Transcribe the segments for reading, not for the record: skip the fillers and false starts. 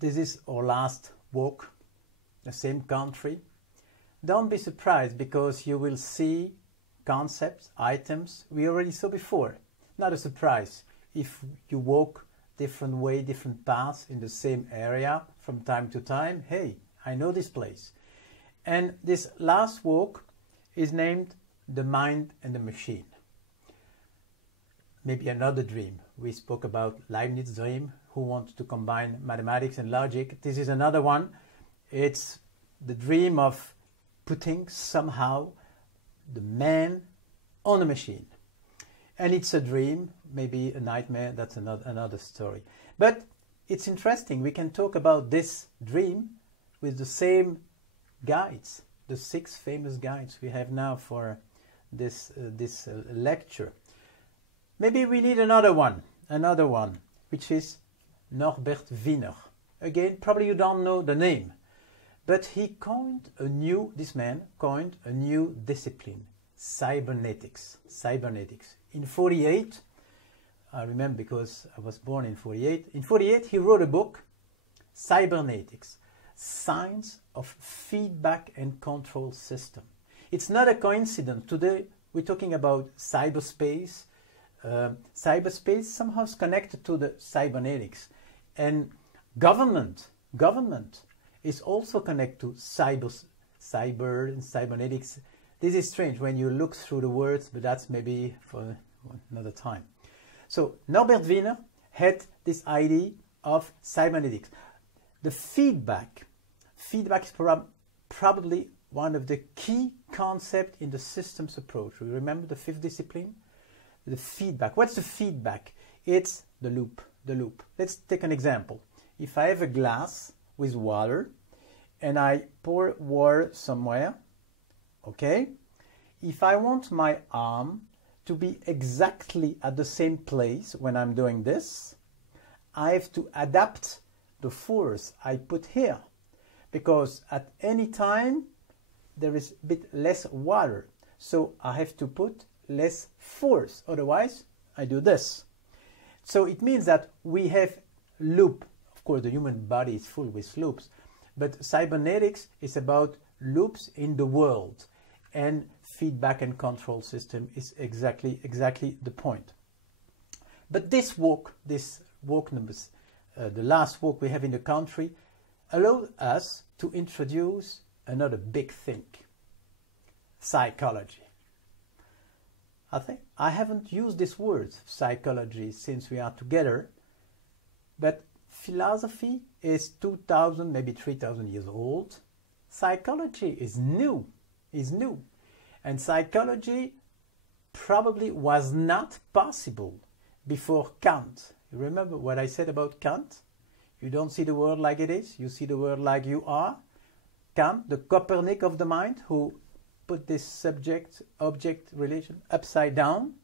this is our last walk, the same country. Don't be surprised because you will see concepts, items we already saw before. Not a surprise if you walk different way, different paths in the same area from time to time. Hey, I know this place. And this last walk is named The Mind and the Machine. Maybe another dream. We spoke about Leibniz's dream, who wants to combine mathematics and logic. This is another one. It's the dream of putting somehow the man on a machine. And it's a dream, maybe a nightmare, that's another story. But it's interesting, we can talk about this dream with the same guides, the 6 famous guides we have now for this lecture. Maybe we need another one, which is Norbert Wiener. Again, probably you don't know the name, but this man coined a new discipline, cybernetics. In 48, I remember because I was born in 48. In 48, he wrote a book, Cybernetics, Science of Feedback and Control System. It's not a coincidence. Today, we're talking about cyberspace. Cyberspace somehow is connected to the cybernetics. And government is also connected to cyber and cybernetics. This is strange when you look through the words, but that's maybe for another time. So Norbert Wiener had this idea of cybernetics. The feedback is probably one of the key concepts in the systems approach. You remember the 5th discipline? The feedback. What's the feedback? It's the loop. Let's take an example. If I have a glass with water and I pour water somewhere, okay? If I want my arm to be exactly at the same place when I'm doing this, I have to adapt the force I put here, because at any time there is a bit less water, so I have to put less force, otherwise I do this. So it means that we have loop. Of course, the human body is full with loops, but cybernetics is about loops in the world, and feedback and control system is exactly the point. But this walk numbers, the last walk we have in the country, allowed us to introduce another big thing, psychology. I think I haven't used this word, psychology, since we are together, but philosophy is 2,000, maybe 3,000 years old. Psychology is new, and psychology probably was not possible before Kant. You remember what I said about Kant? You don't see the world like it is, you see the world like you are. Kant, the Copernic of the mind, who put this subject-object relation upside down.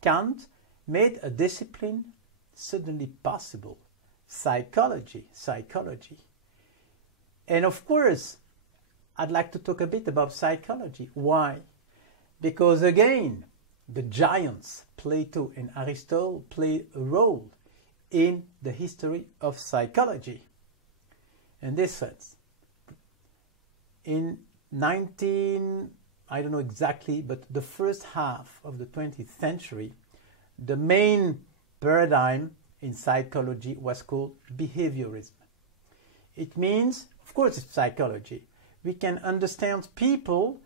Kant made a discipline suddenly possible, psychology. And of course, I'd like to talk a bit about psychology. Why? Because again, the giants, Plato and Aristotle, played a role in the history of psychology. In this sense, in I don't know exactly, but the first half of the 20th century, the main paradigm in psychology was called behaviorism. It means, of course, it's psychology. We can understand people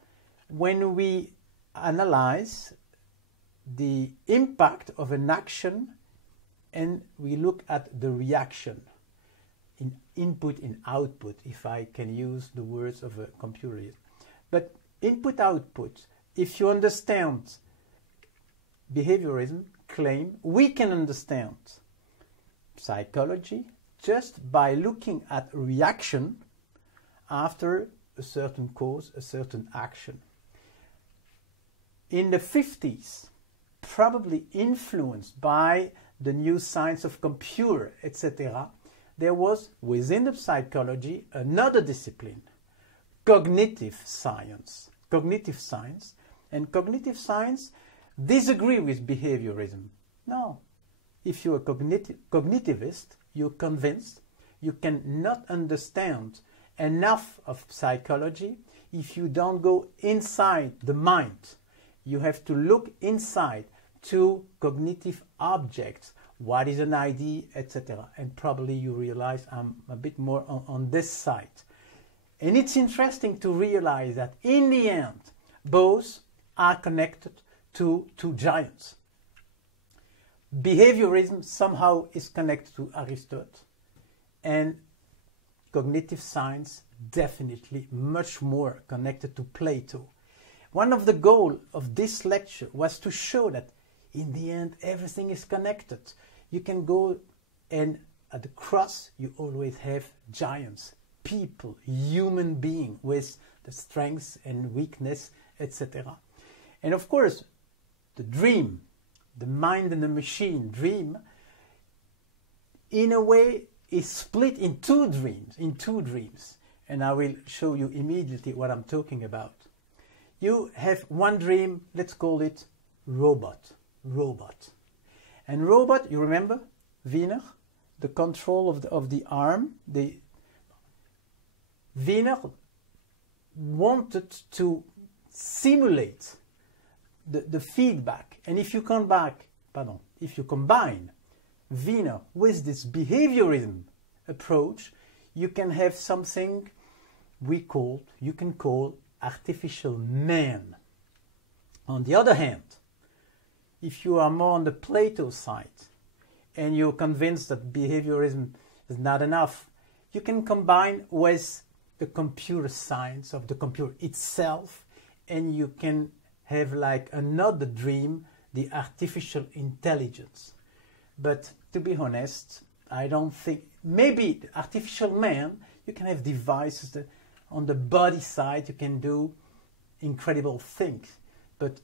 when we analyze the impact of an action and we look at the reaction in input and output, if I can use the words of a computer. But input-output, if you understand behaviorism claim, we can understand psychology just by looking at reaction after a certain cause, a certain action. In the 50s, probably influenced by the new science of computer, etc., there was within the psychology another discipline, cognitive science. And cognitive science disagree with behaviorism. No. If you're a cognitivist, you're convinced You cannot understand enough of psychology if you don't go inside the mind. You have to look inside to cognitive objects. What is an idea, etc. And probably you realize I'm a bit more on this side. And it's interesting to realize that in the end, both are connected to two giants. Behaviorism somehow is connected to Aristotle, and cognitive science definitely much more connected to Plato. One of the goals of this lecture was to show that in the end everything is connected. You can go, and at the cross you always have giants, people, human beings with the strengths and weakness, etc. And of course, the dream, the mind and the machine dream, in a way is split in two dreams. And I will show you immediately what I'm talking about. You have one dream, let's call it robot. And robot, you remember, Wiener, the control of the arm. Wiener wanted to simulate the feedback. And if you combine Wiener with this behaviorism approach, you can have something you can call artificial man. On the other hand, if you are more on the Plato side and you're convinced that behaviorism is not enough, you can combine with the computer science of the computer itself, and you can have like another dream, the artificial intelligence. But to be honest, I don't think, maybe the artificial man, you can have devices that on the body side you can do incredible things. But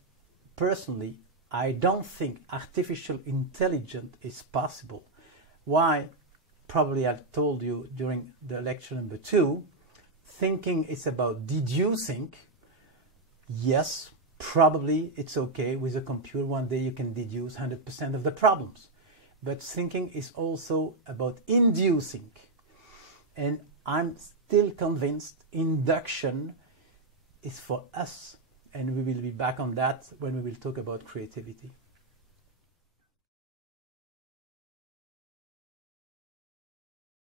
personally, I don't think artificial intelligence is possible. Why? Probably I told you during the lecture number 2, thinking is about deducing. Yes, probably it's okay with a computer. One day you can deduce 100% of the problems. But thinking is also about inducing. And I'm still convinced induction is for us. And we will be back on that when we will talk about creativity.